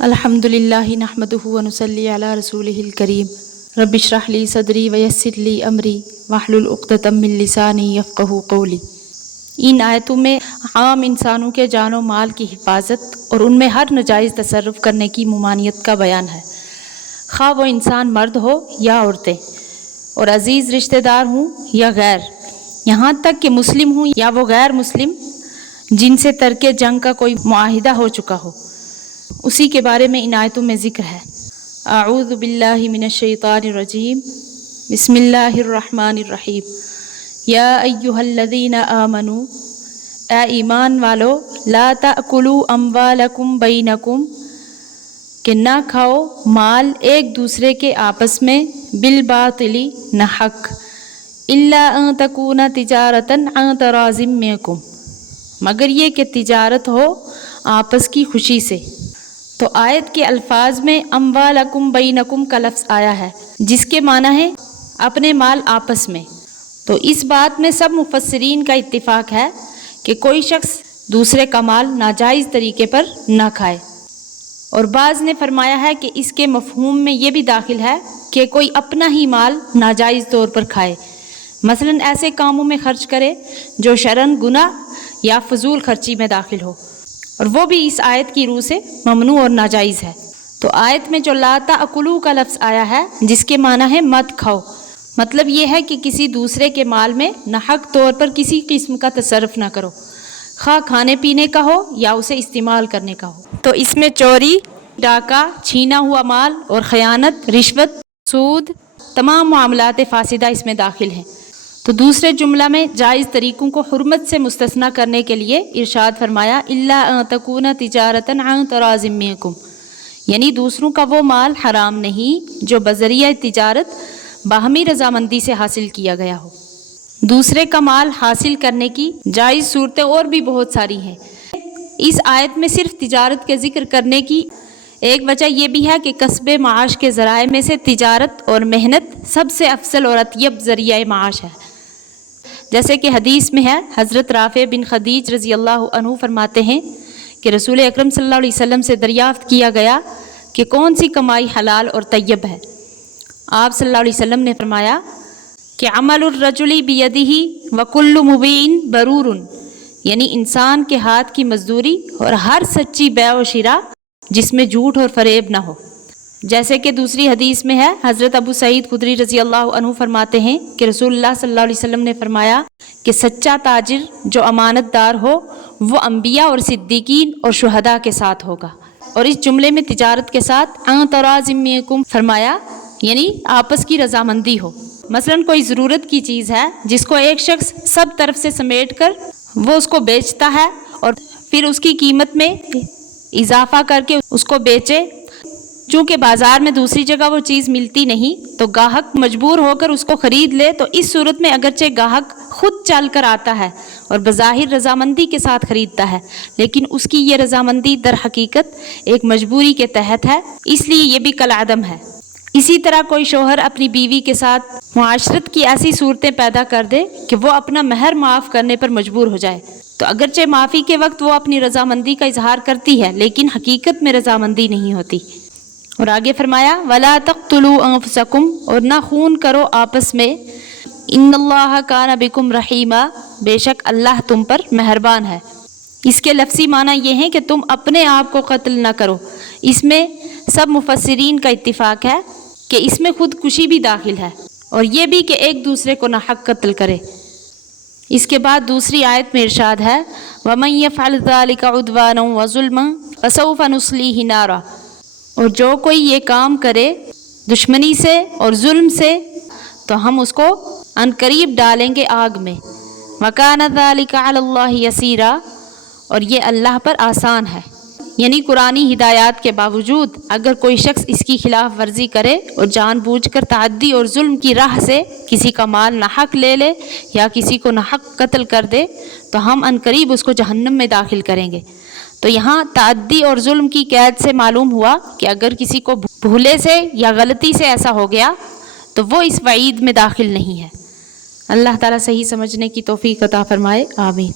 الحمدللہ نحمدہ ونصلی علی رسولہ الکریم رب اشرح لی صدری ویسر لی امری واحلل عقدۃ من لسانی یفقہوا قولی۔ ان آیتوں میں عام انسانوں کے جان و مال کی حفاظت اور ان میں ہر ناجائز تصرف کرنے کی ممانعت کا بیان ہے، خواہ وہ انسان مرد ہو یا عورتیں، اور عزیز رشتہ دار ہوں یا غیر، یہاں تک کہ مسلم ہوں یا وہ غیر مسلم جن سے ترک جنگ کا کوئی معاہدہ ہو چکا ہو، اسی کے بارے میں ان آیتوں میں ذکر ہے۔ اعوذ باللہ من الشیطان الرجیم، بسم اللہ الرحمن الرحیم۔ یا ایہا الذین آمنوا، اے ایمان والو، لا تأکلوا اموالکم بینکم، کہ نہ کھاؤ مال ایک دوسرے کے آپس میں بالباطل، نہ حق، الا ان تکون تجارتا عن تراض منکم، مگر یہ کہ تجارت ہو آپس کی خوشی سے۔ تو آیت کے الفاظ میں اموالکم بینکم کا لفظ آیا ہے جس کے معنی ہے اپنے مال آپس میں۔ تو اس بات میں سب مفسرین کا اتفاق ہے کہ کوئی شخص دوسرے کا مال ناجائز طریقے پر نہ کھائے، اور بعض نے فرمایا ہے کہ اس کے مفہوم میں یہ بھی داخل ہے کہ کوئی اپنا ہی مال ناجائز طور پر کھائے، مثلا ایسے کاموں میں خرچ کرے جو شرعاً گناہ یا فضول خرچی میں داخل ہو، اور وہ بھی اس آیت کی روح سے ممنوع اور ناجائز ہے۔ تو آیت میں جو لا تأکلوا کا لفظ آیا ہے جس کے معنی ہے مت کھاؤ، مطلب یہ ہے کہ کسی دوسرے کے مال میں ناحق طور پر کسی قسم کا تصرف نہ کرو، خواہ کھانے پینے کا ہو یا اسے استعمال کرنے کا ہو۔ تو اس میں چوری، ڈاکہ، چھینا ہوا مال اور خیانت، رشوت، سود، تمام معاملات فاسدہ اس میں داخل ہیں۔ تو دوسرے جملہ میں جائز طریقوں کو حرمت سے مستثنیٰ کرنے کے لیے ارشاد فرمایا الا ان تکون تجارتا عن تراض منکم، یعنی دوسروں کا وہ مال حرام نہیں جو بذریعہ تجارت باہمی رضامندی سے حاصل کیا گیا ہو۔ دوسرے کا مال حاصل کرنے کی جائز صورتیں اور بھی بہت ساری ہیں۔ اس آیت میں صرف تجارت کے ذکر کرنے کی ایک وجہ یہ بھی ہے کہ کسب معاش کے ذرائع میں سے تجارت اور محنت سب سے افضل اور اطیب ذریعہ معاش ہے، جیسے کہ حدیث میں ہے، حضرت رافع بن خدیج رضی اللہ عنہ فرماتے ہیں کہ رسول اکرم صلی اللہ علیہ وسلم سے دریافت کیا گیا کہ کون سی کمائی حلال اور طیب ہے؟ آپ صلی اللہ علیہ وسلم نے فرمایا کہ عمل الرجل بیدہ وکل مبیع برور، یعنی انسان کے ہاتھ کی مزدوری اور ہر سچی بیع و شراء جس میں جھوٹ اور فریب نہ ہو۔ جیسے کہ دوسری حدیث میں ہے، حضرت ابو سعید خدری رضی اللہ عنہ فرماتے ہیں کہ رسول اللہ صلی اللہ علیہ وسلم نے فرمایا کہ سچا تاجر جو امانت دار ہو وہ انبیاء اور صدیقین اور شہداء کے ساتھ ہوگا۔ اور اس جملے میں تجارت کے ساتھ عن تراض منکم فرمایا، یعنی آپس کی رضامندی ہو۔ مثلا کوئی ضرورت کی چیز ہے جس کو ایک شخص سب طرف سے سمیٹ کر وہ اس کو بیچتا ہے اور پھر اس کی قیمت میں اضافہ کر کے اس کو بیچے، چونکہ بازار میں دوسری جگہ وہ چیز ملتی نہیں تو گاہک مجبور ہو کر اس کو خرید لے، تو اس صورت میں اگرچہ گاہک خود چل کر آتا ہے اور بظاہر رضامندی کے ساتھ خریدتا ہے، لیکن اس کی یہ رضامندی در حقیقت ایک مجبوری کے تحت ہے، اس لیے یہ بھی کالعدم ہے۔ اسی طرح کوئی شوہر اپنی بیوی کے ساتھ معاشرت کی ایسی صورتیں پیدا کر دے کہ وہ اپنا مہر معاف کرنے پر مجبور ہو جائے، تو اگرچہ معافی کے وقت وہ اپنی رضامندی کا اظہار کرتی ہے لیکن حقیقت میں رضامندی نہیں ہوتی۔ اور آگے فرمایا وَلَا تَقْتُلُوا أَنفُسَكُمْ، اور نہ خون کرو آپس میں، إِنَّ اللَّهَ كَانَ بِكُمْ رَحِيمًا، بے شک اللہ تم پر مہربان ہے۔ اس کے لفظی معنی یہ ہے کہ تم اپنے آپ کو قتل نہ کرو۔ اس میں سب مفسرین کا اتفاق ہے کہ اس میں خودکشی بھی داخل ہے، اور یہ بھی کہ ایک دوسرے کو ناحق قتل کرے۔ اس کے بعد دوسری آیت میں ارشاد ہے وَمَن يَفْعَلْ ذَلِكَ عُدْوَانًا وَظُلْمًا فَسَوْفَ نُصْلِيهِ نَارًا، اور جو کوئی یہ کام کرے دشمنی سے اور ظلم سے تو ہم اس کو عنقریب ڈالیں گے آگ میں۔ وَكَانَ ذَلِكَ عَلَى اللَّهِ يَسِيرًا، اور یہ اللہ پر آسان ہے۔ یعنی قرآنی ہدایات کے باوجود اگر کوئی شخص اس کی خلاف ورزی کرے اور جان بوجھ کر تعدی اور ظلم کی راہ سے کسی کا مال ناحق لے لے یا کسی کو ناحق قتل کر دے تو ہم عنقریب اس کو جہنم میں داخل کریں گے۔ تو یہاں تعدی اور ظلم کی قید سے معلوم ہوا کہ اگر کسی کو بھولے سے یا غلطی سے ایسا ہو گیا تو وہ اس وعید میں داخل نہیں ہے۔ اللہ تعالیٰ صحیح سمجھنے کی توفیق عطا فرمائے، آمین۔